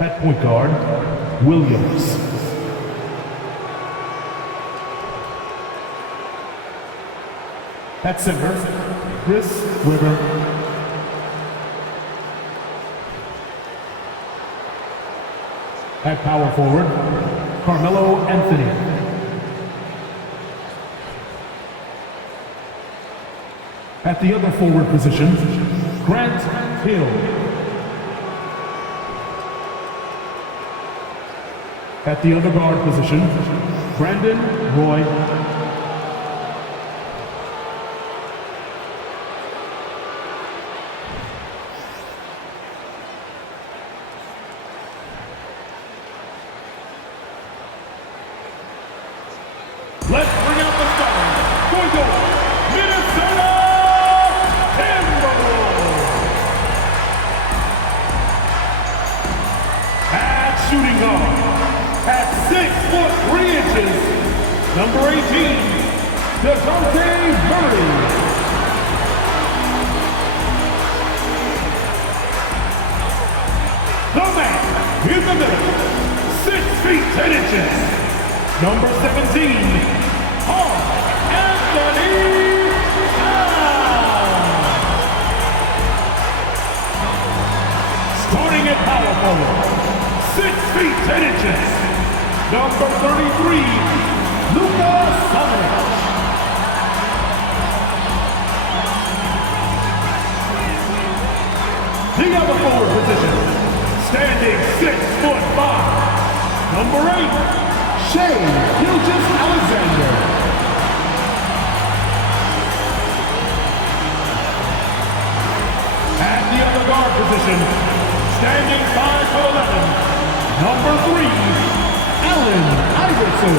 At point guard, Williams. At center, Chris Webber. At power forward, Carmelo Anthony. At the other forward position, Grant Hill. At the other guard position, Brandon Roy. Let's bring out the stars. Going to Minnesota Timberwolves. At shooting guard, at 6'3", number 18, DeJounte Murray. The man in the middle, 6 feet 10 inches, number 17, Anthony starting at power forward, 6 feet 10 inches, number 33, Luka Sumner. The other forward position, standing 6'5", number 8, Shai Gilgeous-Alexander. At the other guard position, standing 5'11", number 3, Allen Iverson.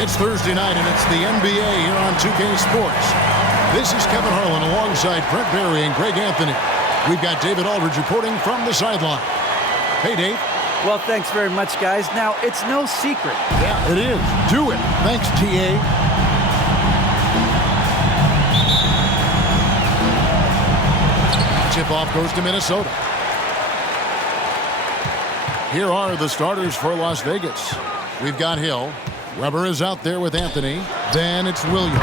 It's Thursday night and it's the NBA here on 2K Sports. This is Kevin Harlan alongside Brent Barry and Greg Anthony. We've got David Aldridge reporting from the sideline. Hey, Dave. Well, thanks very much, guys. Now, it's no secret. Yeah, it is. Do it. Thanks, TA. Tip-off goes to Minnesota. Here are the starters for Las Vegas. We've got Hill. Weber is out there with Anthony. Then it's Williams.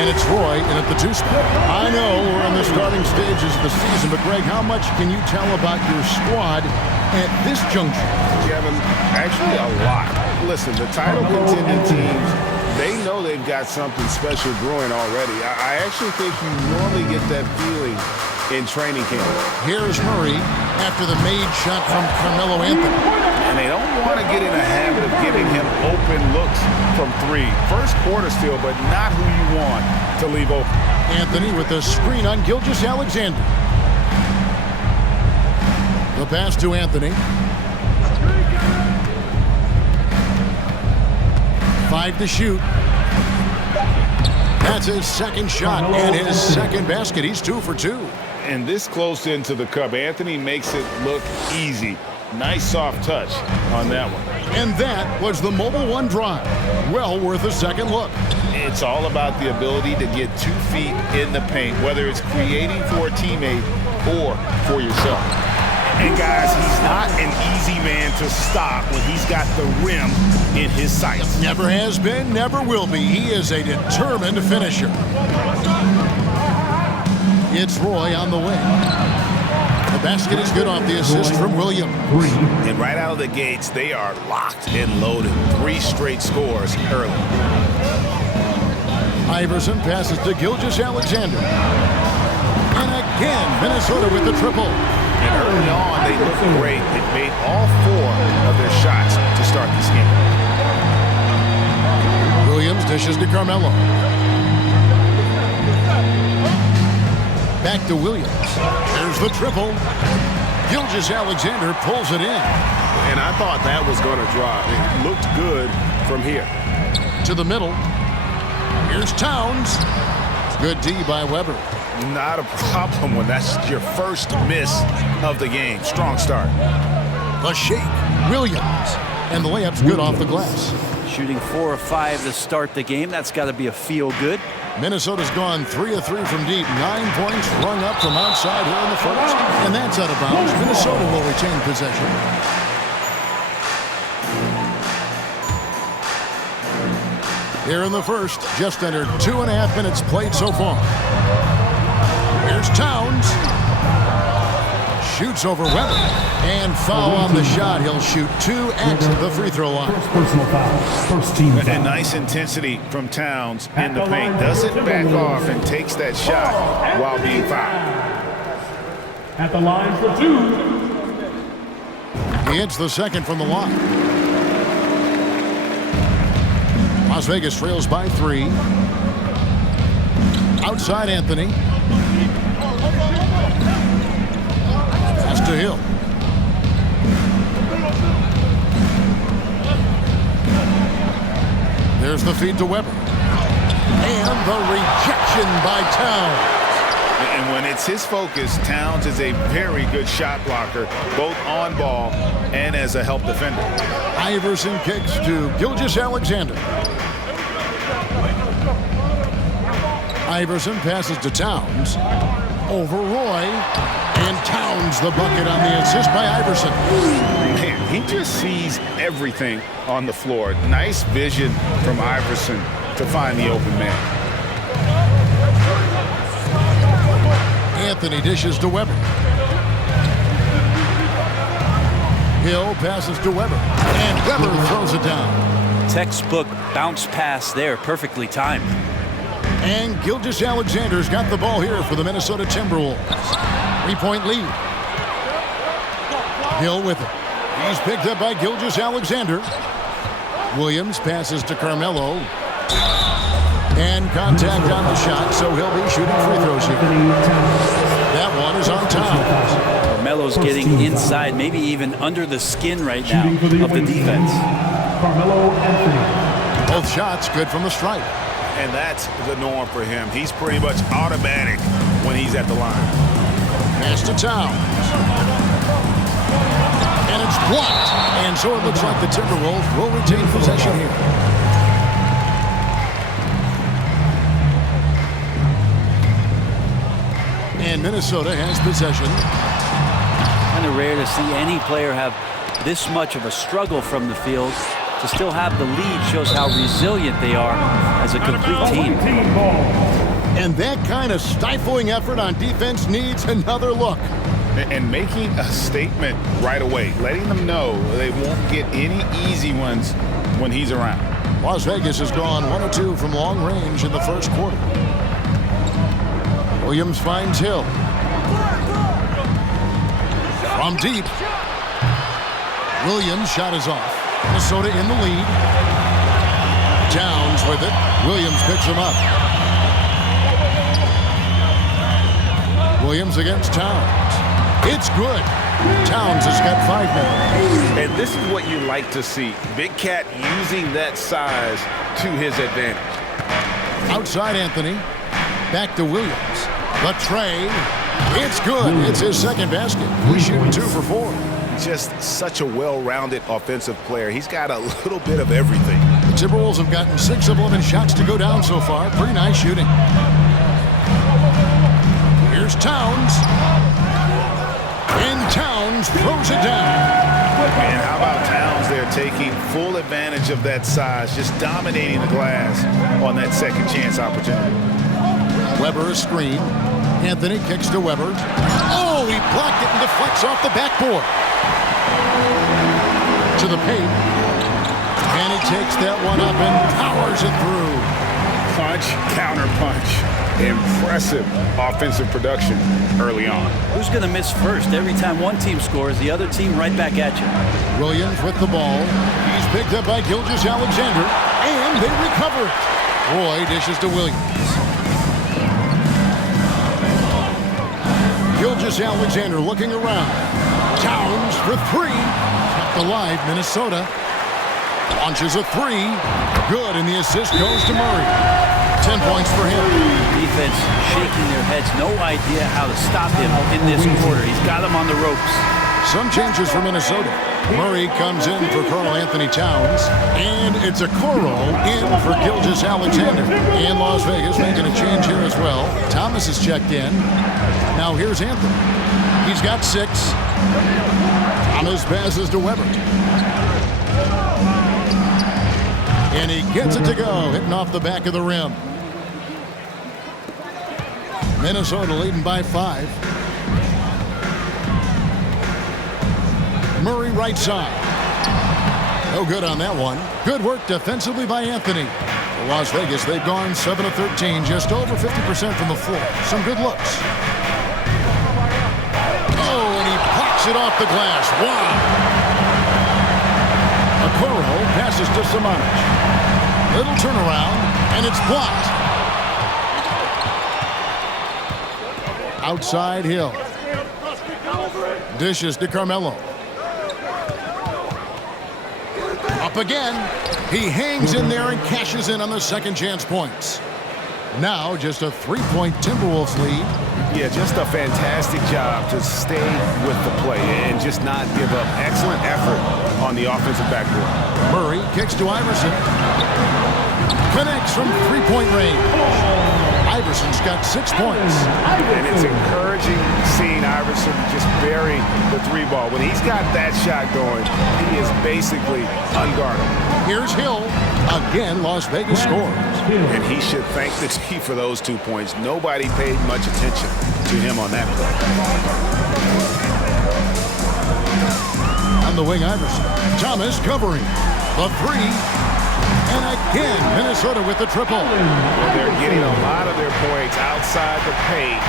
And it's Roy in at the 2 spot. I know we're in the starting stages of the season, but Greg, how much can you tell about your squad at this juncture? Kevin, actually a lot. Listen, the title contending teams, they know they've got something special brewing already. I actually think you normally get that feeling in training camp. Here's Murray after the made shot from Carmelo Anthony. And they don't want to get in a habit of giving him open looks from 3. First quarter still, but not who you want to leave open. Anthony with the screen on Gilgeous-Alexander. The pass to Anthony. 5 to shoot. That's his second shot and his second basket. He's 2 for 2. And this close into the cup, Anthony makes it look easy. Nice soft touch on that one. And that was the Mobile One drive. Well worth a second look. It's all about the ability to get 2 feet in the paint, whether it's creating for a teammate or for yourself. And guys, he's not an easy man to stop when he's got the rim in his sights. Never has been, never will be. He is a determined finisher. It's Roy on the wing. The basket is good off the assist from Williams. And right out of the gates, they are locked and loaded. 3 straight scores early. Iverson passes to Gilgeous-Alexander. And again, Minnesota with the triple. And early on, they looked great. They made all 4 of their shots to start this game. Williams dishes to Carmelo. Back to Williams. There's the triple. Gilgeous-Alexander pulls it in. And I thought that was going to drop. It looked good from here. To the middle. Here's Towns. Good D by Weber. Not a problem when that's your first miss of the game. Strong start. The shake. Williams. And the layup's good off the glass. Shooting 4 of 5 to start the game. That's got to be a feel good. Minnesota's gone 3 of 3 from deep. 9 points rung up from outside here in the first. And that's out of bounds. Minnesota will retain possession. Here in the first, just under 2.5 minutes played so far. Here's Towns. Shoots over Weber. And foul on the shot. He'll shoot 2 at the free throw line. First personal foul. First team foul. And nice intensity from Towns in the paint. Doesn't back off and takes that shot while being fouled. At the line for 2. He hits the second from the line. Las Vegas trails by 3. Outside Anthony. Pass to Hill. There's the feed to Weber. And the rejection by Towns. And when it's his focus, Towns is a very good shot blocker, both on ball and as a help defender. Iverson kicks to Gilgeous-Alexander. Iverson passes to Towns. Over Roy. And Towns the bucket on the assist by Iverson. Man, he just sees everything on the floor. Nice vision from Iverson to find the open man. Anthony dishes to Weber. Hill passes to Weber. And Weber throws it down. Textbook bounce pass there, perfectly timed. And Gilgeous-Alexander's got the ball here for the Minnesota Timberwolves. 3-point lead. Hill with it. He's picked up by Gilgeous-Alexander. Williams passes to Carmelo. And contact on the shot, so he'll be shooting free throws here. That one is on Towns. Carmelo's getting inside, maybe even under the skin right now of the defense. Carmelo Anthony. Both shots good from the stripe. And that's the norm for him. He's pretty much automatic when he's at the line. Pass to Towns. And it's blocked. And so it looks like the Timberwolves will retain possession here. And Minnesota has possession. Kind of rare to see any player have this much of a struggle from the field. To still have the lead shows how resilient they are as a complete team. And that kind of stifling effort on defense needs another look. And making a statement right away, letting them know they won't get any easy ones when he's around. Las Vegas has gone 1 of 2 from long range in the first quarter. Williams finds Hill. From deep. Williams' shot is off. Minnesota in the lead. Towns with it. Williams picks him up. Williams against Towns. It's good. Towns has got 5 now. And this is what you like to see. Big Cat using that size to his advantage. Outside Anthony. Back to Williams. The tray. It's good. It's his second basket. He's shooting 2 for 4. Just such a well-rounded offensive player. He's got a little bit of everything. The Timberwolves have gotten 6 of 11 shots to go down so far. Pretty nice shooting. Here's Towns. And Towns throws it down. And how about Towns there taking full advantage of that size, just dominating the glass on that second chance opportunity. Weber a screen. Anthony kicks to Weber. Oh, he blocked it and deflects off the backboard. To the paint. And he takes that one up and powers it through. Punch, counter punch. Impressive offensive production early on. Who's going to miss first? Every time one team scores, the other team right back at you. Williams with the ball. He's picked up by Gilgeous-Alexander. And they recover it. Roy dishes to Williams. Gilgeous-Alexander looking around. Towns for 3. Kept alive, Minnesota. Launches a 3. Good, and the assist goes to Murray. 10 points for him. Defense shaking their heads. No idea how to stop him in this quarter. He's got him on the ropes. Some changes for Minnesota. Murray comes in for Karl Anthony Towns. And it's a Okoro in for Gilgeous-Alexander. And Las Vegas making a change here as well. Thomas is checked in. Now here's Anthony. He's got 6. Thomas passes to Weber. And he gets it to go, hitting off the back of the rim. Minnesota leading by 5. Murray right side. No good on that one. Good work defensively by Anthony. For Las Vegas, they've gone 7 of 13, just over 50% from the floor. Some good looks. Oh, and he pops it off the glass. Wow. Okoro passes to Simonic. Little turnaround, and it's blocked. Outside Hill. Dishes to Carmelo. Up again. He hangs in there and cashes in on the second chance points. Now just a 3-point Timberwolves lead. Yeah, just a fantastic job to stay with the play and just not give up. Excellent effort on the offensive backboard. Murray kicks to Iverson. Connects from 3-point range. Iverson's got 6 points. And it's encouraging seeing Iverson just bury the 3-ball. When he's got that shot going, he is basically unguardable. Here's Hill. Again, Las Vegas scores. And he should thank the team for those 2 points. Nobody paid much attention to him on that play. On the wing, Iverson. Thomas covering. The 3. And again, Minnesota with the triple. Well, they're getting a lot of their points outside the paint.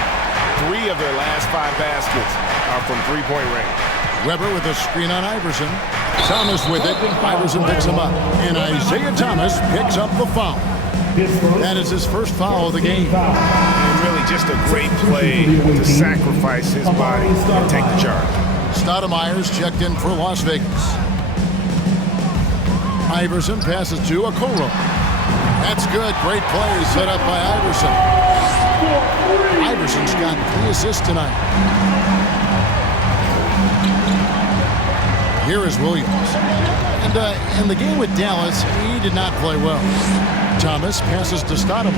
3 of their last 5 baskets are from 3-point range. Weber with a screen on Iverson. Thomas with it. Iverson picks him up. And Isaiah Thomas picks up the foul. That is his first foul of the game. And really just a great play to sacrifice his body and take the charge. Stoudemire's checked in for Las Vegas. Iverson passes to Okoro. That's good. Great play set up by Iverson. Iverson's got 3 assists tonight. Here is Williams. And in the game with Dallas, he did not play well. Thomas passes to Stoudemire.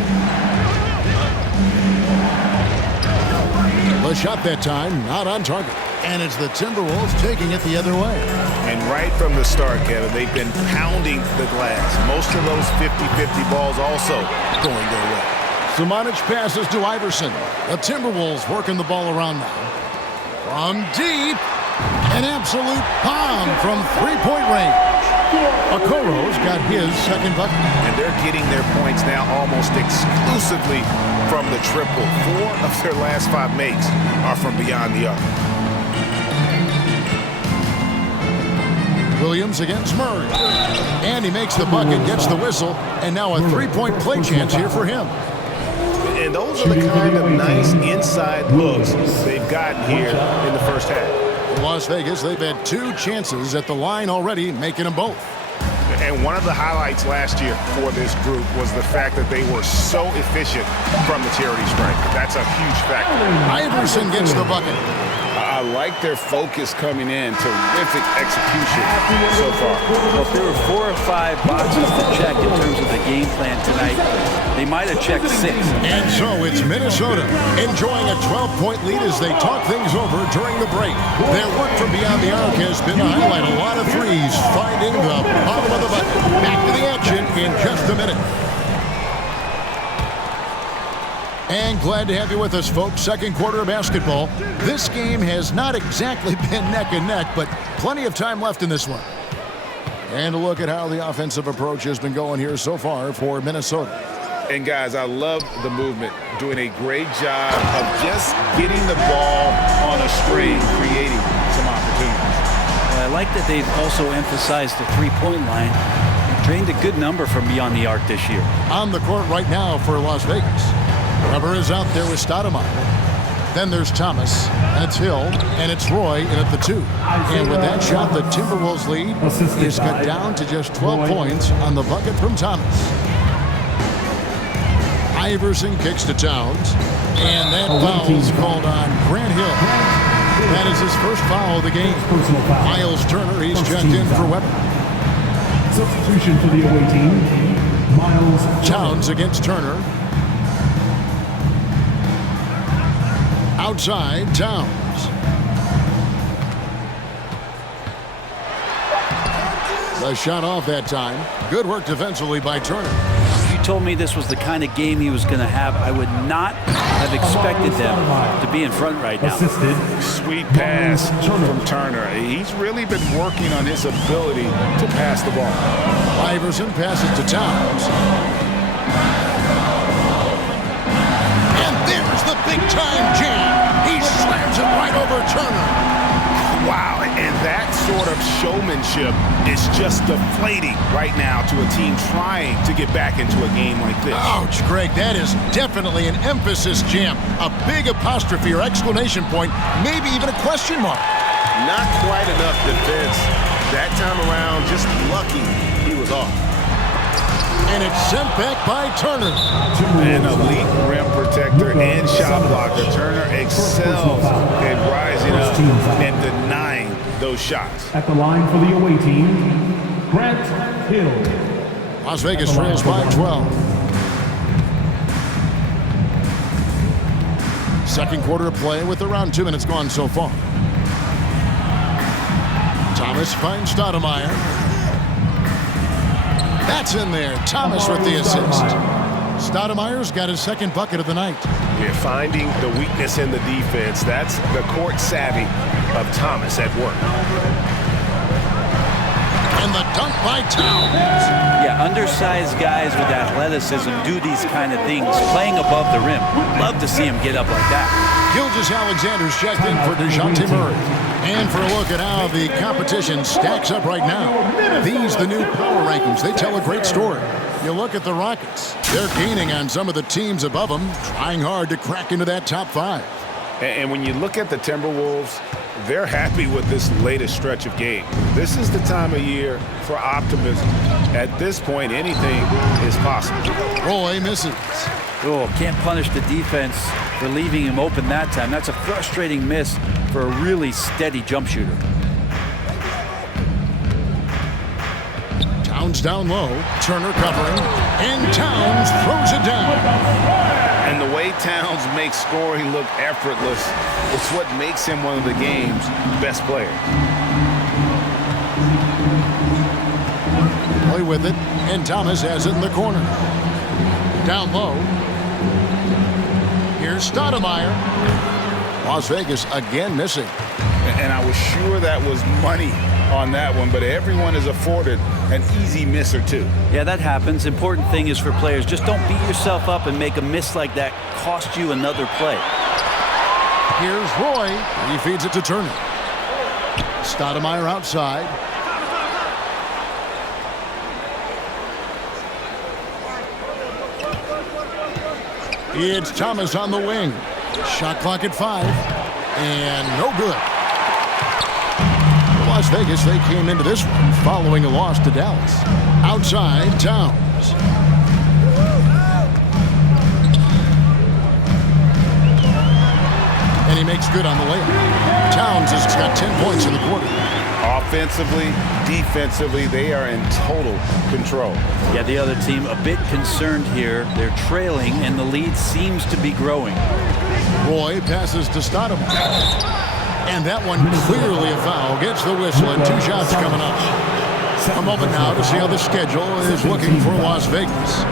The shot that time, not on target. And it's the Timberwolves taking it the other way. And right from the start, Kevin, they've been pounding the glass. Most of those 50-50 balls also going their way. Simonic passes to Iverson. The Timberwolves working the ball around now. From deep, an absolute bomb from 3-point range. Okoro's got his second bucket. And they're getting their points now almost exclusively from the triple. 4 of their last 5 makes are from beyond the arc. Williams against Murray. And he makes the bucket, gets the whistle, and now a 3-point play chance here for him. And those are the kind of nice inside looks they've gotten here in the first half. In Las Vegas, they've had 2 chances at the line already, making them both. And one of the highlights last year for this group was the fact that they were so efficient from the charity stripe. That's a huge factor. Iverson gets the bucket. I like their focus coming in. Terrific execution so far. Well, if there were 4 or 5 boxes to check in terms of the game plan tonight, they might have checked 6. And so it's Minnesota enjoying a 12-point lead as they talk things over during the break. Their work from beyond the arc has been to highlight a lot of threes, finding the bottom of the bucket. Back to the action in just a minute. And glad to have you with us, folks. Second quarter of basketball. This game has not exactly been neck and neck, but plenty of time left in this one. And a look at how the offensive approach has been going here so far for Minnesota. And guys, I love the movement. Doing a great job of just getting the ball on a string, creating some opportunities. I like that they've also emphasized the 3-point line. They've drained a good number from beyond the arc this year. On the court right now for Las Vegas. Weber is out there with Stoudemire. Then there's Thomas, and it's Hill, and it's Roy in at the 2. And with that shot, the Timberwolves lead is cut down to just 12 points on the bucket from Thomas. Iverson kicks to Towns, and that foul's called on Grant Hill. That is his first foul of the game. Personal foul. Miles Turner, he's First checked team in for foul. Weber. Substitution for the away team, Miles Towns against Turner. Outside, Towns. The shot off that time. Good work defensively by Turner. If you told me this was the kind of game he was going to have, I would not have expected them to be in front right now. assisted. Sweet pass from Turner. He's really been working on his ability to pass the ball. Iverson passes to Towns. And there's the big-time jam. He slams it right over Turner. Wow, and that sort of showmanship is just deflating right now to a team trying to get back into a game like this. Ouch, Greg, that is definitely an emphasis jam. A big apostrophe or exclamation point, maybe even a question mark. Not quite enough defense. That time around, just lucky he was off. And it's sent back by Turner. An elite rim protector and shot blocker. Turner excels in rising up and denying those shots. At the line for the away team, Grant Hill. Las Vegas trails by 12. Second quarter of play with around 2 minutes gone so far. Thomas finds Stoudemire. That's in there. Thomas with the assist. Stoudemire's got his second bucket of the night. You're finding the weakness in the defense. That's the court savvy of Thomas at work. And the dunk by Towns. Yeah, undersized guys with athleticism do these kind of things, playing above the rim. Love to see him get up like that. Gilgeous-Alexander's checked in for DeJounte Murray. And for a look at how the competition stacks up right now. These, the new power rankings, they tell a great story. You look at the Rockets. They're gaining on some of the teams above them, trying hard to crack into that top 5. And when you look at the Timberwolves, they're happy with this latest stretch of game. This is the time of year for optimism. At this point, anything is possible. Roy misses. Oh, can't punish the defense for leaving him open that time. That's a frustrating miss for a really steady jump shooter. Towns down low. Turner covering. And Towns throws it down. And the way Towns makes scoring look effortless, it's what makes him one of the game's best players. Play with it. And Thomas has it in the corner. Down low. Here's Stoudemire. Las Vegas again missing. And I was sure that was money on that one, but everyone is afforded an easy miss or two. Yeah, that happens. Important thing is for players, just don't beat yourself up and make a miss like that cost you another play. Here's Roy. He feeds it to Turner. Stoudemire outside. It's Thomas on the wing. Shot clock at 5. And no good. Las Vegas, they came into this one following a loss to Dallas. Outside, Towns. And he makes good on the layup. Towns has got 10 points in the quarter. Offensively, defensively, they are in total control. Yeah, the other team a bit concerned here. They're trailing, and the lead seems to be growing. Roy passes to Stoudemire. And that one clearly a foul. Gets the whistle and 2 shots coming up. A moment now to see how the schedule is looking for Las Vegas.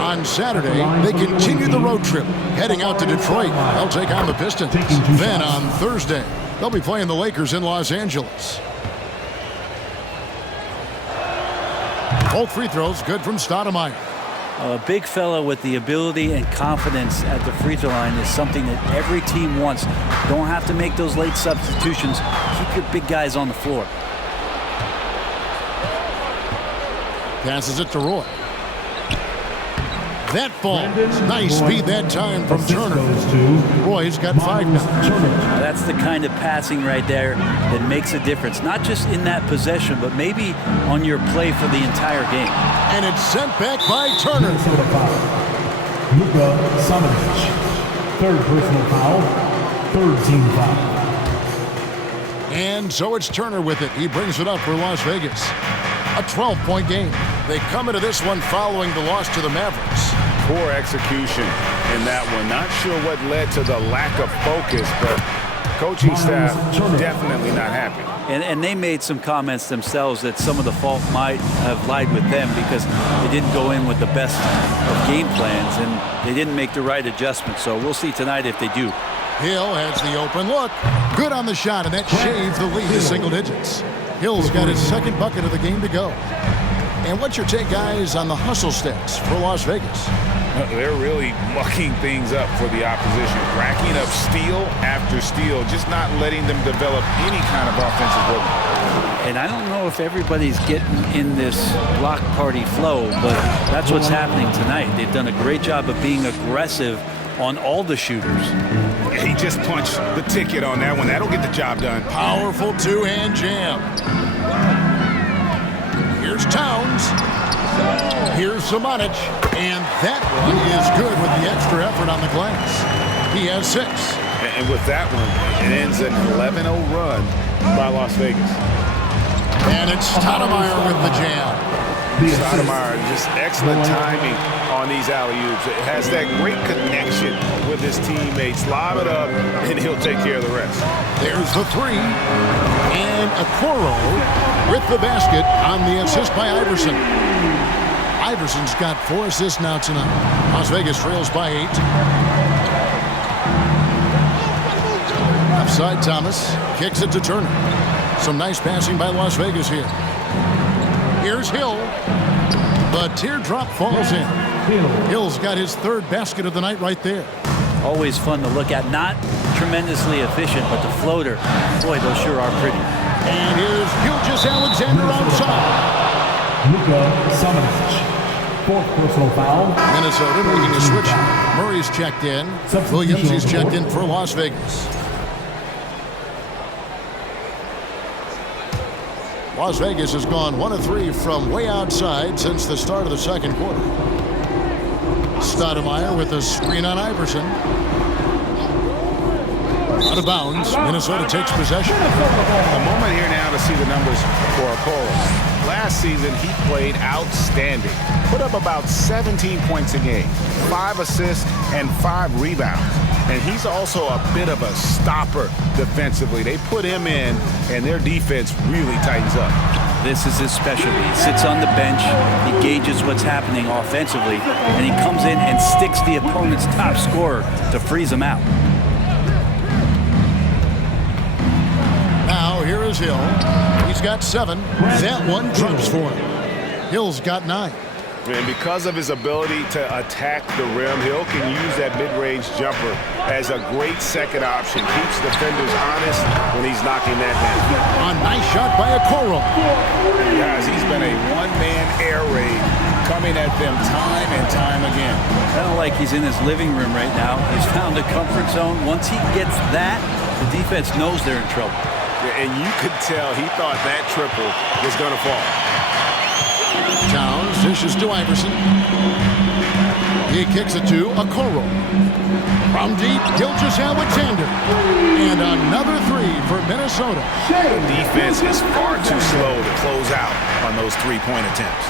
On Saturday, they continue the road trip, heading out to Detroit. They'll take on the Pistons. Then on Thursday, they'll be playing the Lakers in Los Angeles. Both free throws good from Stoudemire. A big fella with the ability and confidence at the free throw line is something that every team wants. Don't have to make those late substitutions. Keep your big guys on the floor. Passes it to Roy. That falls. Nice speed that time from Turner. Roy's got 5 now. That's the kind of passing right there that makes a difference. Not just in that possession, but maybe on your play for the entire game. And it's sent back by Turner. Luka Samanic. 3rd personal foul. 3rd team foul. And so it's Turner with it. He brings it up for Las Vegas. A 12-point game. They come into this one following the loss to the Mavericks. Poor execution in that one. Not sure what led to the lack of focus, but coaching staff definitely not happy. And they made some comments themselves that some of the fault might have lied with them because they didn't go in with the best of game plans and they didn't make the right adjustments. So we'll see tonight if they do. Hill has the open look. Good on the shot, and that shaves the lead to single digits. Hill's got his second bucket of the game to go. And what's your take, guys, on the hustle stats for Las Vegas? They're really mucking things up for the opposition, racking up steal after steal, just not letting them develop any kind of offensive rhythm. And I don't know if everybody's getting in this block party flow, but that's what's happening tonight. They've done a great job of being aggressive on all the shooters. He just punched the ticket on that one. That'll get the job done. Powerful two-hand jam. Here's Towns. Here's Samanic. And that one is good with the extra effort on the glass. He has 6. And with that one, it ends an 11-0 run by Las Vegas. And it's Stoudemire with the jam. Stoudemire, just excellent timing on these alley-oops. It has that great connection with his teammates. Lob it up, and he'll take care of the rest. There's the 3. And Okoro with the basket on the assist by Iverson. Iverson's got 4 assists now tonight. Las Vegas trails by 8. Upside Thomas kicks it to Turner. Some nice passing by Las Vegas here. Here's Hill. The teardrop falls in. Hill's got his 3rd basket of the night right there. Always fun to look at. Not tremendously efficient, but the floater, boy, those sure are pretty. And here's Gilgeous-Alexander outside. Luka Samanic. 4th personal foul. Minnesota making a switch. Murray's checked in. Williams, he's checked in for Las Vegas. Las Vegas has gone 1 of 3 from way outside since the start of the second quarter. Stoudemire with a screen on Iverson. Out of bounds. Minnesota takes possession. A moment here now to see the numbers for Okoro. Last season, he played outstanding. Put up about 17 points a game, 5 assists, and 5 rebounds. And he's also a bit of a stopper defensively. They put him in, and their defense really tightens up. This is his specialty. He sits on the bench, he gauges what's happening offensively, and he comes in and sticks the opponent's top scorer to freeze him out. Now here is Hill. He's got 7. That one drops for him. Hill's got 9. And because of his ability to attack the rim, Hill can use that mid-range jumper as a great second option. Keeps defenders honest when he's knocking that down. A nice shot by Okoro. Guys, he's been a one-man air raid coming at them time and time again. Kind of like he's in his living room right now. He's found a comfort zone. Once he gets that, the defense knows they're in trouble. And you could tell he thought that triple was going to fall. Towns dishes to Iverson. He kicks it to Okoro. From deep, Gilgeous-Alexander. And another 3 for Minnesota. The defense is far too slow to close out on those 3-point attempts.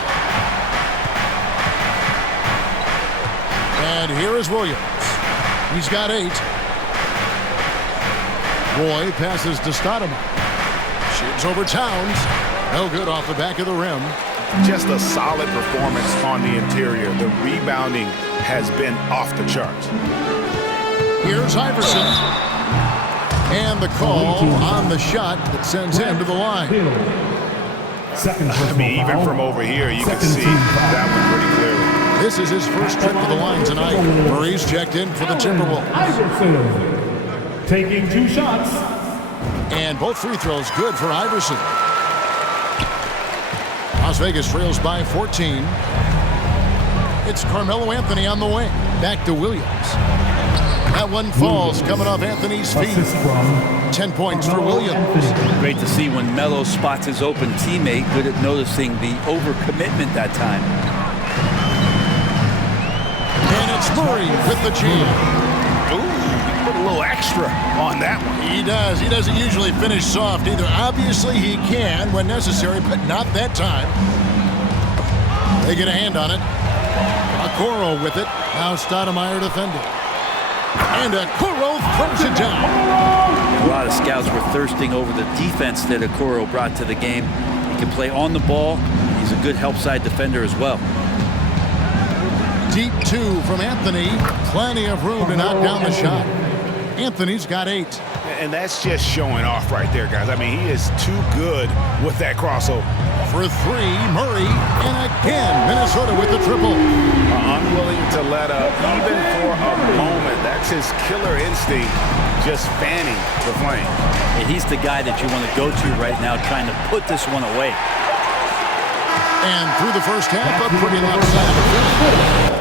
And here is Williams. He's got 8. Roy passes to Stoudemire. Shoots over Towns. No good off the back of the rim. Just a solid performance on the interior. The rebounding has been off the charts. Here's Iverson. And the call on the shot that sends him to the line. I mean, even from over here, you can see that one pretty clearly. This is his first trip to the line tonight. Murray's checked in for the Timberwolves. Iverson taking 2 shots. And both free throws good for Iverson. Las Vegas trails by 14. It's Carmelo Anthony on the wing. Back to Williams. That one falls coming off Anthony's feet. 10 points for Williams. Great to see when Melo spots his open teammate. Good at noticing the overcommitment that time. And it's Murray with the jam. Ooh, he put a little extra on that one. He does. He doesn't usually finish soft either. Obviously, he can when necessary, but not that time. They get a hand on it. Okoro with it. Now Stoudemire defending. And Okoro throws it down. A lot of scouts were thirsting over the defense that Okoro brought to the game. He can play on the ball. He's a good help side defender as well. Deep two from Anthony. Plenty of room to knock down the shot. Anthony's got 8. And that's just showing off right there, guys. I mean, he is too good with that crossover. For 3, Murray. And again, Minnesota with the triple. Unwilling to let up even for a moment. That's his killer instinct, just fanning the flame. And he's the guy that you want to go to right now, trying to put this one away. And through the first half, a pretty lopsided.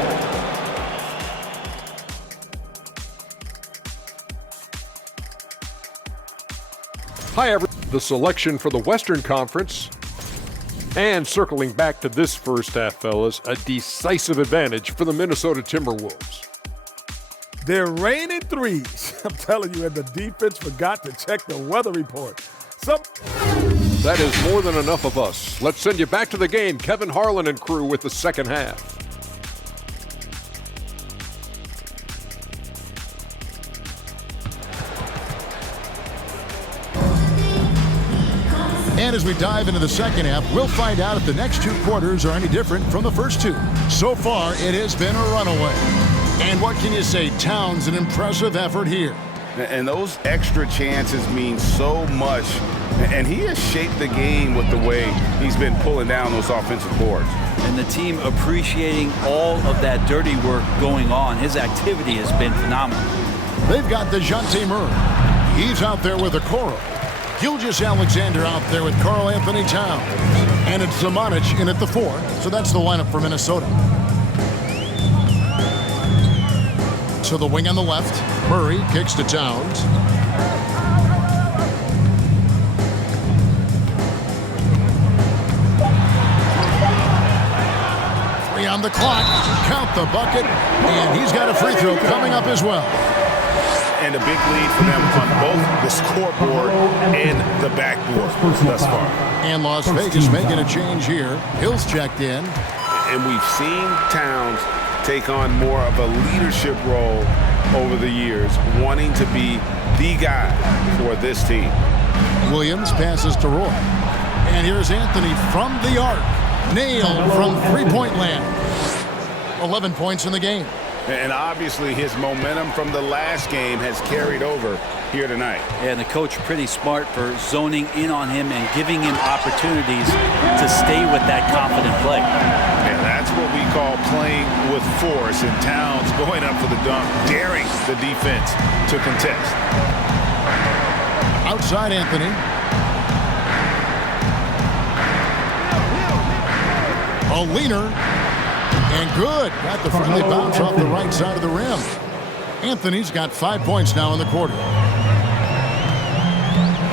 Hi, everyone. The selection for the Western Conference. And circling back to this first half, fellas, a decisive advantage for the Minnesota Timberwolves. They're raining threes. I'm telling you, and the defense forgot to check the weather report. That is more than enough of us. Let's send you back to the game. Kevin Harlan and crew with the second half. And as we dive into the second half, we'll find out if the next 2 quarters are any different from the first 2. So far, it has been a runaway. And what can you say? Towns, an impressive effort here. And those extra chances mean so much. And he has shaped the game with the way he's been pulling down those offensive boards. And the team appreciating all of that dirty work going on. His activity has been phenomenal. They've got DeJounte Murray. He's out there with Okoro. Gilgeous-Alexander out there with Karl Anthony Towns. And it's Zamanic in at the 4. So that's the lineup for Minnesota. To the wing on the left. Murray kicks to Towns. On the clock, count the bucket, and he's got a free throw coming up as well. And a big lead for them on both the scoreboard and the backboard thus far. And Las Vegas making a change here. Hill's checked in. And we've seen Towns take on more of a leadership role over the years, wanting to be the guy for this team. Williams passes to Roy. And here's Anthony from the arc. Nailed from three-point land. 11 points in the game. And obviously his momentum from the last game has carried over here tonight. And the coach pretty smart for zoning in on him and giving him opportunities to stay with that confident play. And that's what we call playing with force. And Towns going up for the dunk, daring the defense to contest. Outside Anthony. A leaner, and good. Got the friendly bounce off the right side of the rim. Anthony's got 5 points now in the quarter.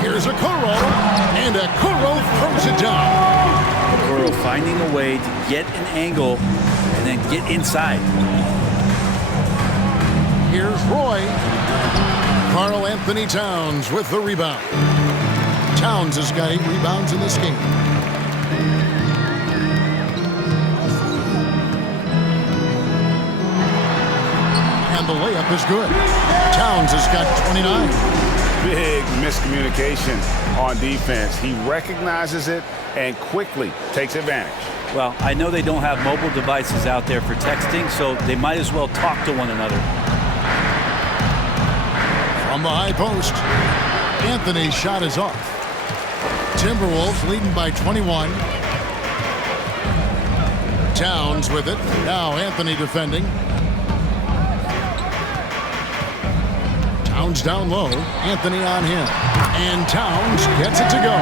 Here's Okoro, and Okoro throws it down. Okoro finding a way to get an angle and then get inside. Here's Roy. Karl Anthony Towns with the rebound. Towns has got 8 rebounds in this game. And the layup is good. Towns has got 29. Big miscommunication on defense. He recognizes it and quickly takes advantage. Well, I know they don't have mobile devices out there for texting, so they might as well talk to one another. From the high post, Anthony's shot is off. Timberwolves leading by 21. Towns with it. Now Anthony defending. Towns down low. Anthony on him. And Towns gets it to go.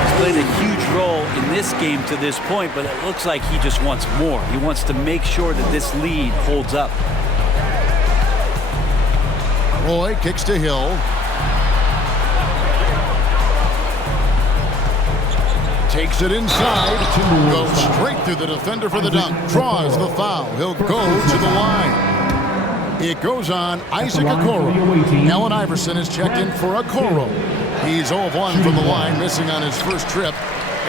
He's played a huge role in this game to this point, but it looks like he just wants more. He wants to make sure that this lead holds up. Roy kicks to Hill. Takes it inside. Goes straight through the defender for the dunk. Draws the foul. He'll go to the line. It goes on Isaac Okoro. Allen Iverson is checked in for Okoro. He's 0 of 1 from the line, missing on his first trip.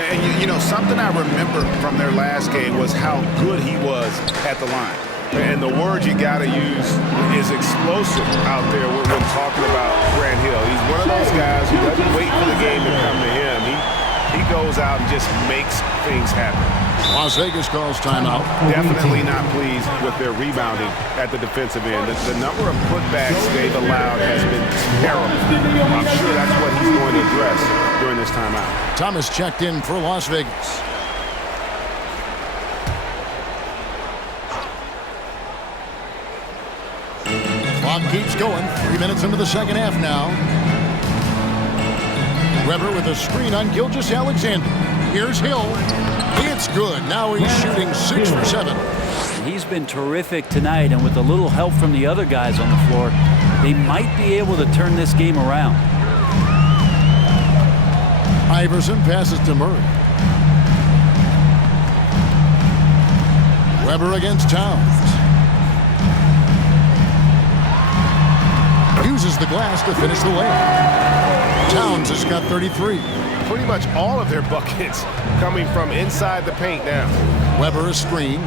And you know, something I remember from their last game was how good he was at the line. And the word you got to use is explosive out there when talking about Grant Hill. He's one of those guys who doesn't wait for the game to come to him. He goes out and just makes things happen. Las Vegas calls timeout. Definitely not pleased with their rebounding at the defensive end. The number of putbacks they've allowed has been terrible. I'm sure that's what he's going to address during this timeout. Thomas checked in for Las Vegas. Clock keeps going. 3 minutes into the second half now. Weber with a screen on Gilgeous-Alexander. Here's Hill. It's good. Now he's shooting 6 for 7. He's been terrific tonight, and with a little help from the other guys on the floor, they might be able to turn this game around. Iverson passes to Murray. Weber against Towns. Uses the glass to finish the layup. Towns has got 33. Pretty much all of their buckets coming from inside the paint now. Weber a screen.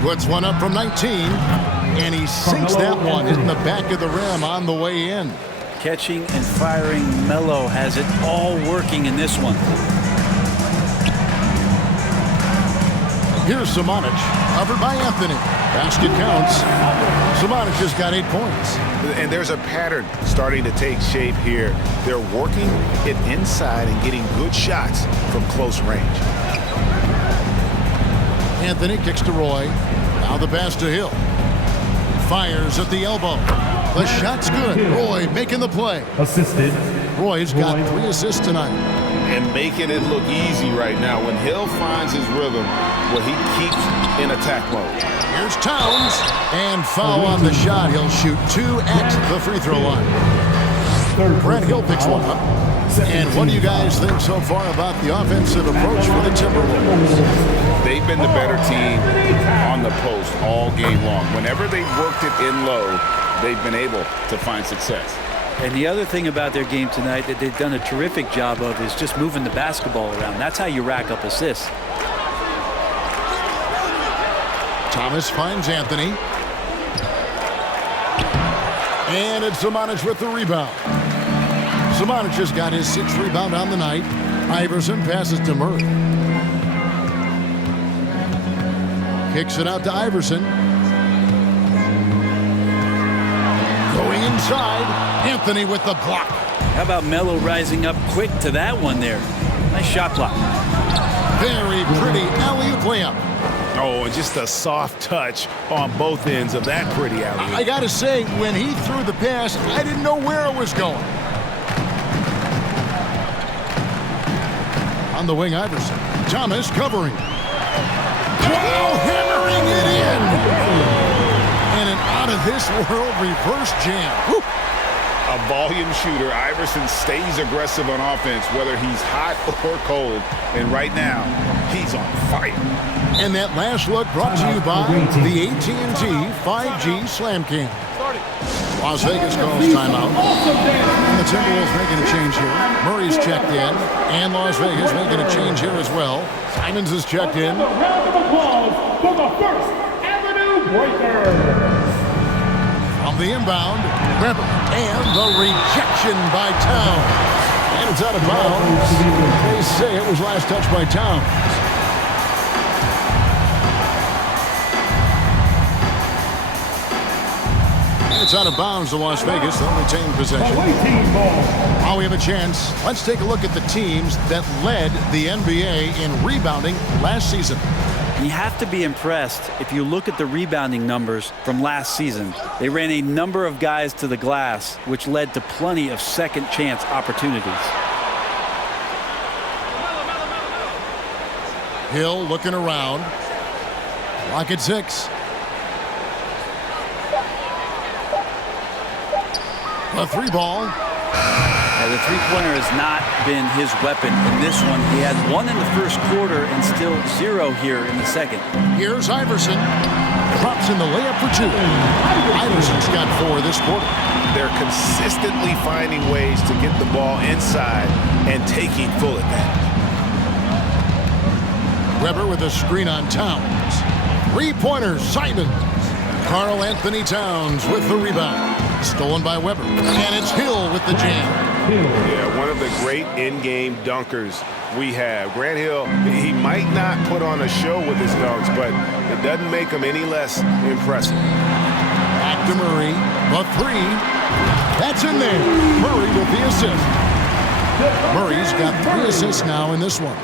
Puts one up from 19. And he sinks that one in the back of the rim on the way in. Catching and firing, Melo has it all working in this one. Here's Samanic, covered by Anthony. Basket counts. Samanic just got 8 points. And there's a pattern starting to take shape here. They're working it inside and getting good shots from close range. Anthony kicks to Roy. Now the pass to Hill. Fires at the elbow. The shot's good. Roy making the play. Assisted. Roy's got 3 assists tonight. And making it look easy right now. When Hill finds his rhythm, well, he keeps in attack mode. Here's Towns. And foul on the shot. He'll shoot 2 at the free throw line. Brent Hill picks one up. And what do you guys think so far about the offensive approach for the Timberwolves? They've been the better team on the post all game long. Whenever they've worked it in low, they've been able to find success. And the other thing about their game tonight that they've done a terrific job of is just moving the basketball around. That's how you rack up assists. Thomas finds Anthony. And it's Samanic with the rebound. Samanic just got his 6th rebound on the night. Iverson passes to Murray. Kicks it out to Iverson. Going inside. Anthony with the block. How about Melo rising up quick to that one there? Nice shot block. Very pretty alley-oop layup. Oh, and just a soft touch on both ends of that pretty alley-oop. I got to say, when he threw the pass, I didn't know where it was going. On the wing, Iverson. Thomas covering. Wow, hammering it in. And an out-of-this-world reverse jam. Woo. A volume shooter. Iverson stays aggressive on offense, whether he's hot or cold. And right now, he's on fire. And that last look brought to you by the AT&T 5G Slam Cam. Las Vegas calls timeout. And the Timberwolves making a change here. Murray's checked in. And Las Vegas making a change here as well. Simons is checked in. A round of applause for the First Avenue Breakers. From the inbound, Weber. And the rejection by Towns. And it's out of bounds. They say it was last touched by Towns. It's out of bounds to Las Vegas. They'll retain possession. While we have a chance, let's take a look at the teams that led the NBA in rebounding last season. You have to be impressed if you look at the rebounding numbers from last season. They ran a number of guys to the glass, which led to plenty of second chance opportunities. Hill looking around. Clock at 6. A 3 ball. The three-pointer has not been his weapon in this one. He had one in the first quarter and still 0 here in the second. Here's Iverson. Drops in the layup for 2. Iverson's got 4 this quarter. They're consistently finding ways to get the ball inside and taking full advantage. Weber with a screen on Towns. Three-pointer, Simons. Karl Anthony Towns with the rebound. Stolen by Weber. And it's Hill with the jam. Yeah, one of the great in-game dunkers we have. Grant Hill, he might not put on a show with his dunks, but it doesn't make him any less impressive. Back to Murray. The 3. That's in there. Murray with the assist. Murray's got 3 assists now in this one.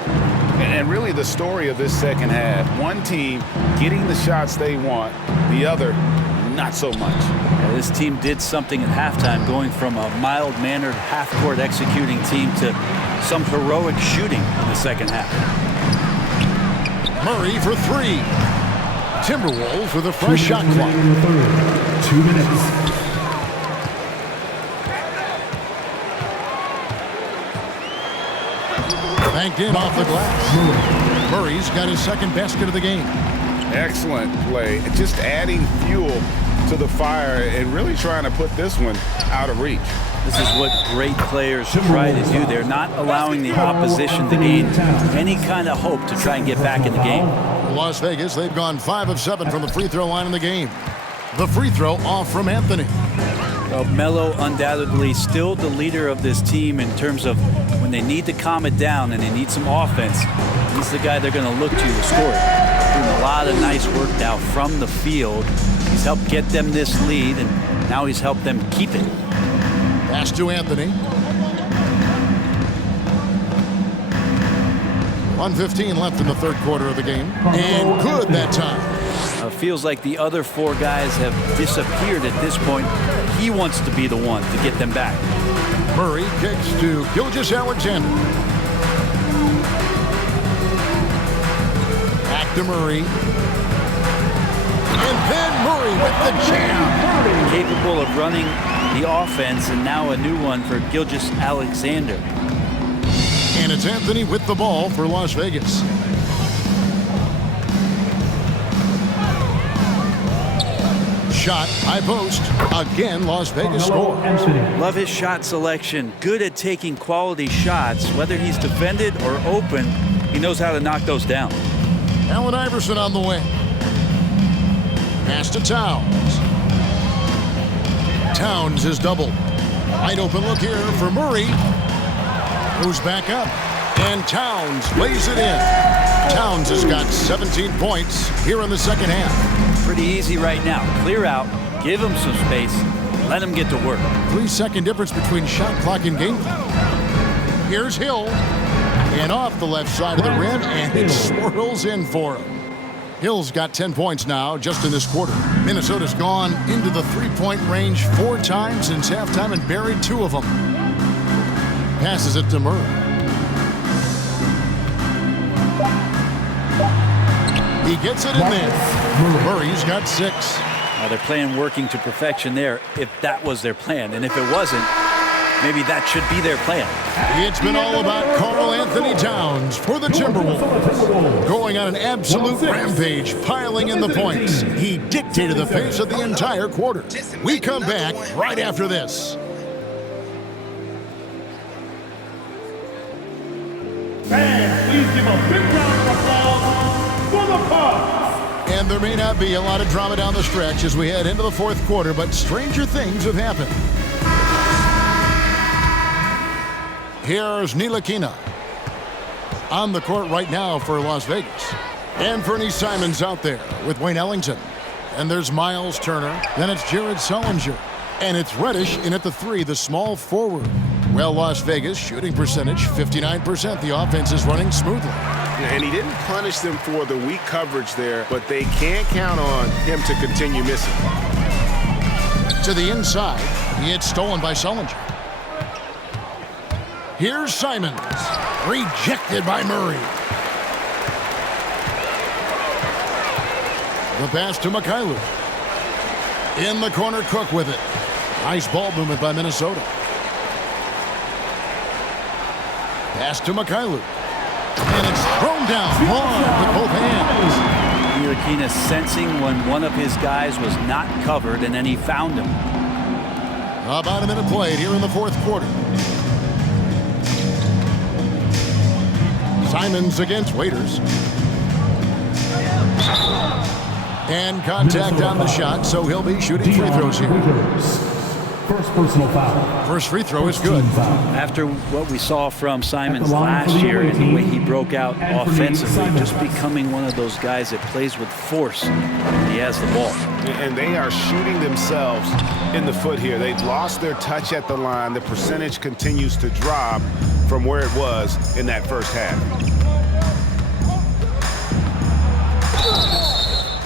And really the story of this second half, one team getting the shots they want, the other not so much. Yeah, this team did something at halftime, going from a mild-mannered half-court executing team to some heroic shooting in the second half. Murray for 3. Timberwolves with a fresh shot clock. 2 minutes. Banked in off the glass. Murray's got his second basket of the game. Excellent play. Just adding fuel to the fire and really trying to put this one out of reach. This is what great players try to do. They're not allowing the opposition to gain any kind of hope to try and get back in the game. Las Vegas, they've gone 5 of 7 from the free throw line in the game. The free throw off from Anthony. Well, Melo undoubtedly still the leader of this team in terms of when they need to calm it down and they need some offense. He's the guy they're going to look to score it. Doing a lot of nice work now from the field. He's helped get them this lead, and now he's helped them keep it. Pass to Anthony. 1:15 left in the third quarter of the game. And good that time. Feels like the other 4 guys have disappeared at this point. He wants to be the one to get them back. Murray kicks to Gilgeous-Alexander. Back to Murray. And then Murray with the jam. Capable of running the offense, and now a new one for Gilgeous-Alexander. And it's Anthony with the ball for Las Vegas. Shot, high post. Again, Las Vegas score. Love his shot selection. Good at taking quality shots. Whether he's defended or open, he knows how to knock those down. Allen Iverson on the wing. Pass to Towns. Towns is doubled. Wide open look here for Murray. Goes back up. And Towns lays it in. Towns has got 17 points here in the second half. Pretty easy right now. Clear out, give him some space, let him get to work. 3-second difference between shot clock and game clock. Here's Hill. And off the left side of the rim, and it swirls in for him. Hill's got 10 points now just in this quarter. Minnesota's gone into the three-point range 4 times since halftime and buried 2 of them. Passes it to Murray. He gets it in there. Murray's got 6. They're playing working to perfection there, if that was their plan. And if it wasn't, maybe that should be their plan. It's been all about Karl Anthony Towns for the Timberwolves. Going on an absolute rampage, piling in the points. He dictated the pace of the entire quarter. We come back right after this. Fans, please give a big round of applause for the Bucks. And there may not be a lot of drama down the stretch as we head into the fourth quarter, but stranger things have happened. Here's Ntilikina on the court right now for Las Vegas. And Fernie Simons out there with Wayne Ellington. And there's Miles Turner. Then it's Jared Sullinger. And it's Reddish in at the 3, the small forward. Well, Las Vegas shooting percentage 59%. The offense is running smoothly. And he didn't punish them for the weak coverage there, but they can't count on him to continue missing. To the inside, it's stolen by Sullinger. Here's Simons, rejected by Murray. The pass to Mikhailuk. In the corner, Cook with it. Nice ball movement by Minnesota. Pass to Mikhailuk. And it's thrown down hard with both hands. Ntilikina sensing when one of his guys was not covered, and then he found him. About a minute played here in the fourth quarter. Simons against Waiters. And contact on the shot, so he'll be shooting free throws here. First personal foul. First free throw is good. After what we saw from Simons last year and the way he broke out offensively, just becoming one of those guys that plays with force when he has the ball. And they are shooting themselves in the foot here. They've lost their touch at the line. The percentage continues to drop from where it was in that first half.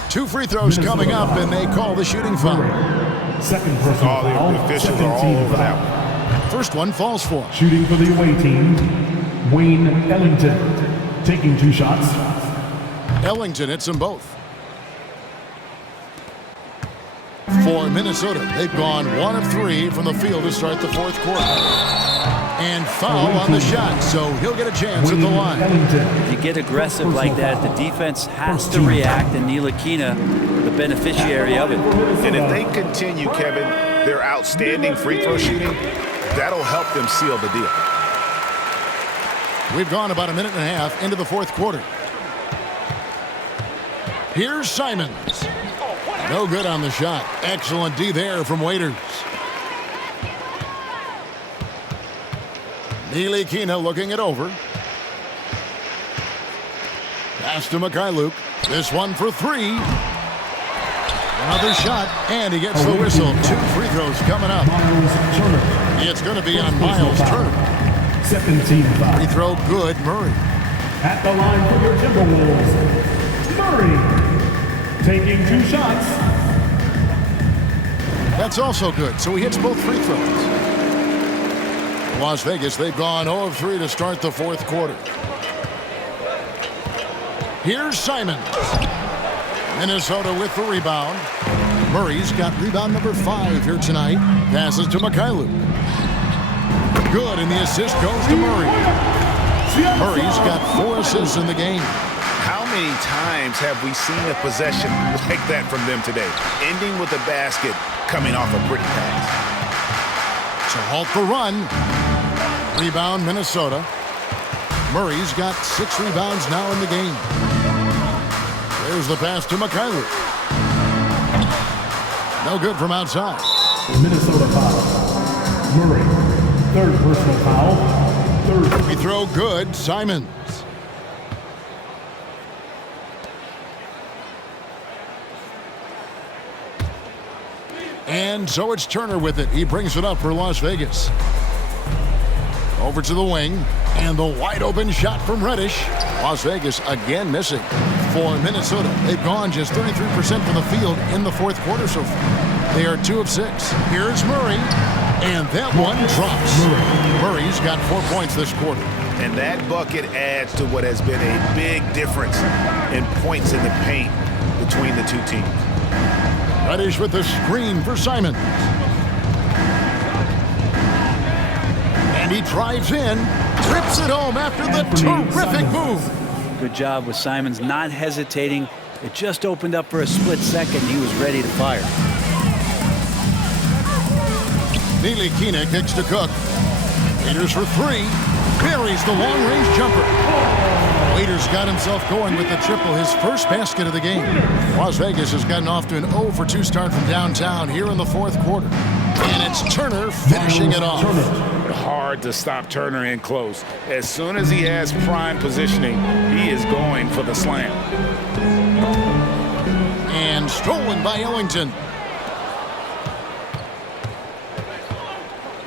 2 free throws coming up, and they call the shooting foul. Second personal foul. The officials are all over that one. First one falls for him. Shooting for the away team, Wayne Ellington, taking 2 shots. Ellington hits them both. For Minnesota, they've gone 1 of 3 from the field to start the fourth quarter. And foul on the shot, so he'll get a chance at the line. If you get aggressive like that, the defense has to react, and Ntilikina, the beneficiary of it. And if they continue, Kevin, their outstanding free throw shooting, that'll help them seal the deal. We've gone about a minute and a half into the fourth quarter. Here's Simons. No good on the shot. Excellent D there from Waiters. Ntilikina looking it over. Pass to Mikhailuk. This one for 3. Another shot, and he gets the whistle. 2 free throws coming up. It's going to be on Miles Turner. Second team foul. Free throw good, Murray. At the line for your Timberwolves, Murray, taking 2 shots. That's also good, so he hits both free throws. Las Vegas, they've gone 0 of 3 to start the fourth quarter. Here's Simons. Minnesota with the rebound. Murray's got rebound number 5 here tonight. Passes to Mikhailuk. Good, and the assist goes to Murray. Murray's got 4 assists in the game. How many times have we seen a possession like that from them today, ending with a basket coming off a pretty pass? To halt the run. Rebound, Minnesota. Murray's got 6 rebounds now in the game. There's the pass to Mikhailuk. No good from outside. Minnesota foul. Murray, 3rd personal foul. 3rd. Free throw good, Simons. And so it's Turner with it. He brings it up for Las Vegas. Over to the wing, and the wide open shot from Reddish. Las Vegas again missing. For Minnesota, they've gone just 33% from the field in the fourth quarter so far. They are 2 of 6. Here's Murray, and that one drops. Murray's got 4 points this quarter. And that bucket adds to what has been a big difference in points in the paint between the 2 teams. Reddish with the screen for Simons. And he drives in, trips it home after the terrific move. Good job with Simons not hesitating. It just opened up for a split second. He was ready to fire. Ntilikina kicks to Cook. Waiters for 3. Buries the long-range jumper. Waiters got himself going with the triple, his first basket of the game. Las Vegas has gotten off to an 0 for 2 start from downtown here in the fourth quarter. And it's Turner finishing it off. Hard to stop Turner in close. As soon as he has prime positioning, he is going for the slam. And stolen by Ellington.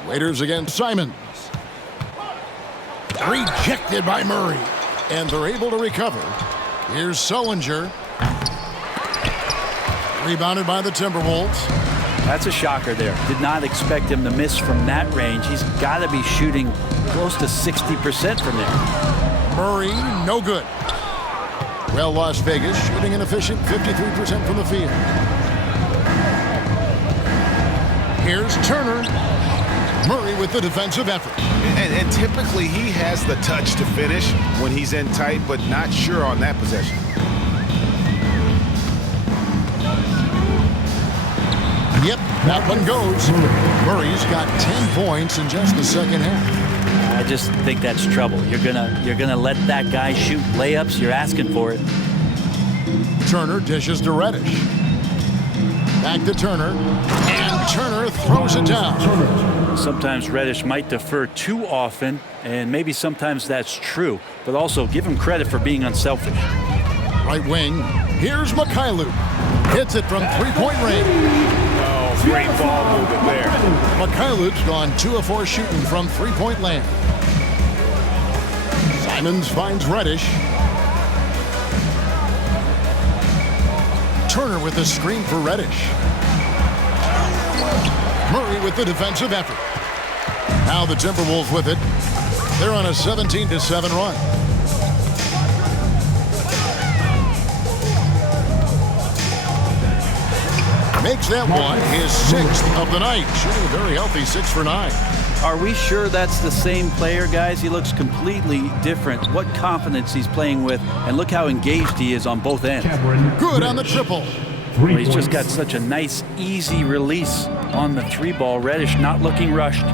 Waiters against Simons. Rejected by Murray. And they're able to recover. Here's Sullinger. Rebounded by the Timberwolves. That's a shocker there. Did not expect him to miss from that range. He's got to be shooting close to 60% from there. Murray, no good. Well, Las Vegas shooting an efficient 53% from the field. Here's Turner. Murray with the defensive effort. And typically he has the touch to finish when he's in tight, but not sure on that possession. Yep, that one goes. Murray's got 10 points in just the second half. I just think that's trouble. You're gonna let that guy shoot layups. You're asking for it. Turner dishes to Reddish. Back to Turner, and Turner throws it down. Sometimes Reddish might defer too often, and maybe sometimes that's true, but also give him credit for being unselfish. Right wing, here's Mikhailuk. Hits it from three-point range. Oh, great ball movement there. Mikhailuk's gone 2 of 4 shooting from three-point land. Simons finds Reddish. Turner with the screen for Reddish. Murray with the defensive effort. Now the Timberwolves with it. They're on a 17-7 run. Makes that one his 6th of the night. Shooting a very healthy 6 for 9. Are we sure that's the same player, guys? He looks completely different. What confidence he's playing with, and look how engaged he is on both ends. Good on the triple. Well, he's just got such a nice, easy release on the 3-ball. Reddish not looking rushed.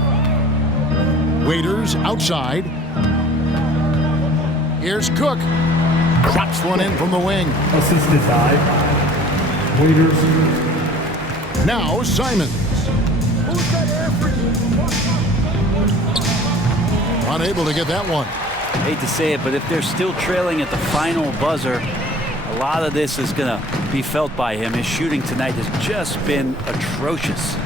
Waiters outside. Here's Cook. Drops one in from the wing. Assisted by Waiters. Now Simons. Unable to get that one. Hate to say it, but if they're still trailing at the final buzzer, a lot of this is going to be felt by him. His shooting tonight has just been atrocious.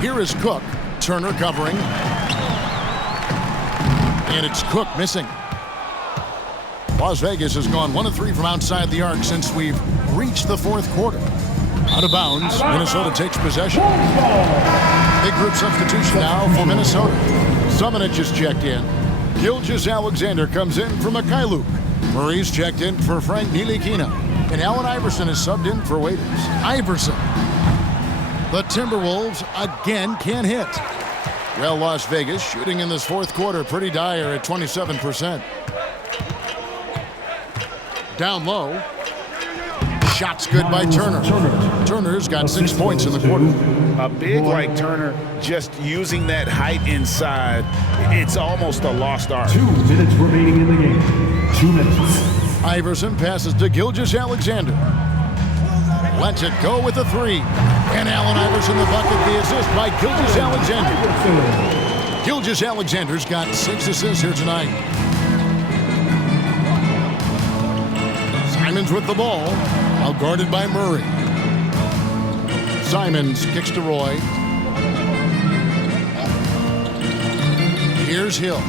Here is Cook. Turner covering. And it's Cook missing. Las Vegas has gone 1 of 3 from outside the arc since we've reached the 4th quarter. Out of bounds, Minnesota takes possession. Big group substitution now for Minnesota. Summonich is checked in. Gilgeous-Alexander comes in for Mikhailuk. Murray's checked in for Frank Ntilikina. And Allen Iverson is subbed in for Waiters. Iverson. The Timberwolves again can't hit. Well, Las Vegas shooting in this 4th quarter pretty dire at 27%. Down low. Shots good by Turner. Turner's got 6 points in the quarter. A big like Turner, just using that height inside, it's almost a lost art. 2 minutes remaining in the game. 2 minutes. Iverson passes to Gilgeous-Alexander. Lets it go with a 3. And Allen Iverson the bucket, the assist by Gilgeous-Alexander. Gilgeous-Alexander's got 6 assists here tonight. Simons with the ball. Now guarded by Murray. Simons kicks to Roy. Here's Hill.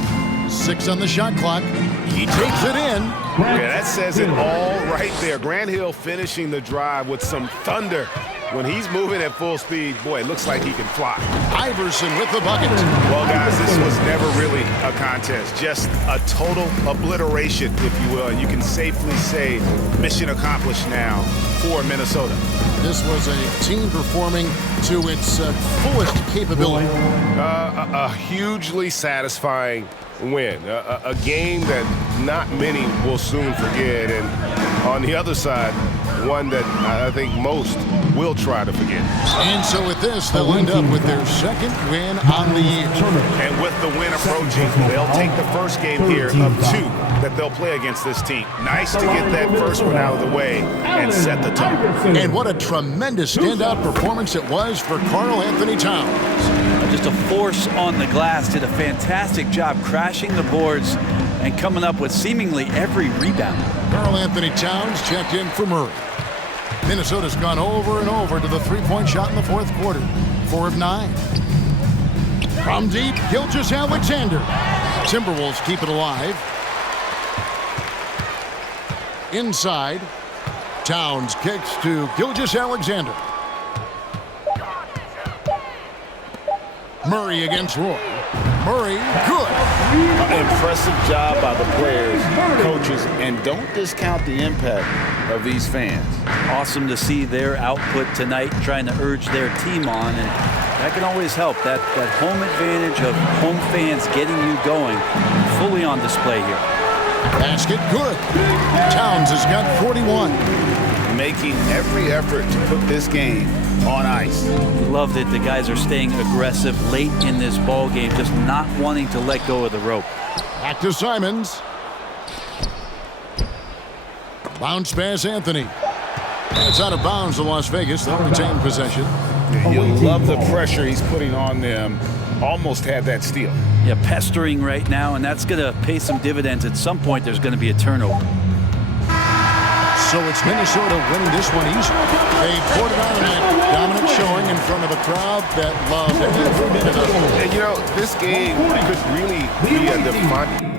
6 on the shot clock. He takes it in. Yeah, that says it all right there. Grant Hill finishing the drive with some thunder. When he's moving at full speed, boy, it looks like he can fly. Iverson with the bucket. Well, guys, this was never really a contest. Just a total obliteration, if you will. And you can safely say mission accomplished now for Minnesota. This was a team performing to its fullest capability. A hugely satisfying win. A game that not many will soon forget. And on the other side, one that I think most will try to forget. And so with this, they'll end up with their 2nd win on the year. And with the win approaching, they'll take the first game here of 2 that they'll play against this team. Nice to get that first one out of the way and set the tone. And what a tremendous standout performance it was for Karl Anthony Towns. Just a force on the glass, did a fantastic job crashing the boards and coming up with seemingly every rebound. Karl Anthony Towns checked in for Murray. Minnesota's gone over and over to the 3-point shot in the 4th quarter. 4 of 9. From deep, Gilgeous-Alexander. Timberwolves keep it alive. Inside, Towns kicks to Gilgeous-Alexander. Murray against Roy. Murray, good. Impressive job by the players, coaches, and don't discount the impact of these fans. Awesome to see their output tonight, trying to urge their team on, and that can always help. That home advantage of home fans getting you going, fully on display here. Basket, good. Towns has got 41. Making every effort to put this game on ice. Love that the guys are staying aggressive late in this ball game, just not wanting to let go of the rope. Back to Simons. Bounce pass, Anthony. And it's out of bounds to Las Vegas. They'll retain possession. You love the pressure he's putting on them. Almost had that steal. Yeah, pestering right now, and that's going to pay some dividends. At some point, there's going to be a turnover. So it's Minnesota winning this one easily. They poured it on a dominant showing in front of a crowd that loved every minute of it. And you know, this game could really be a defining.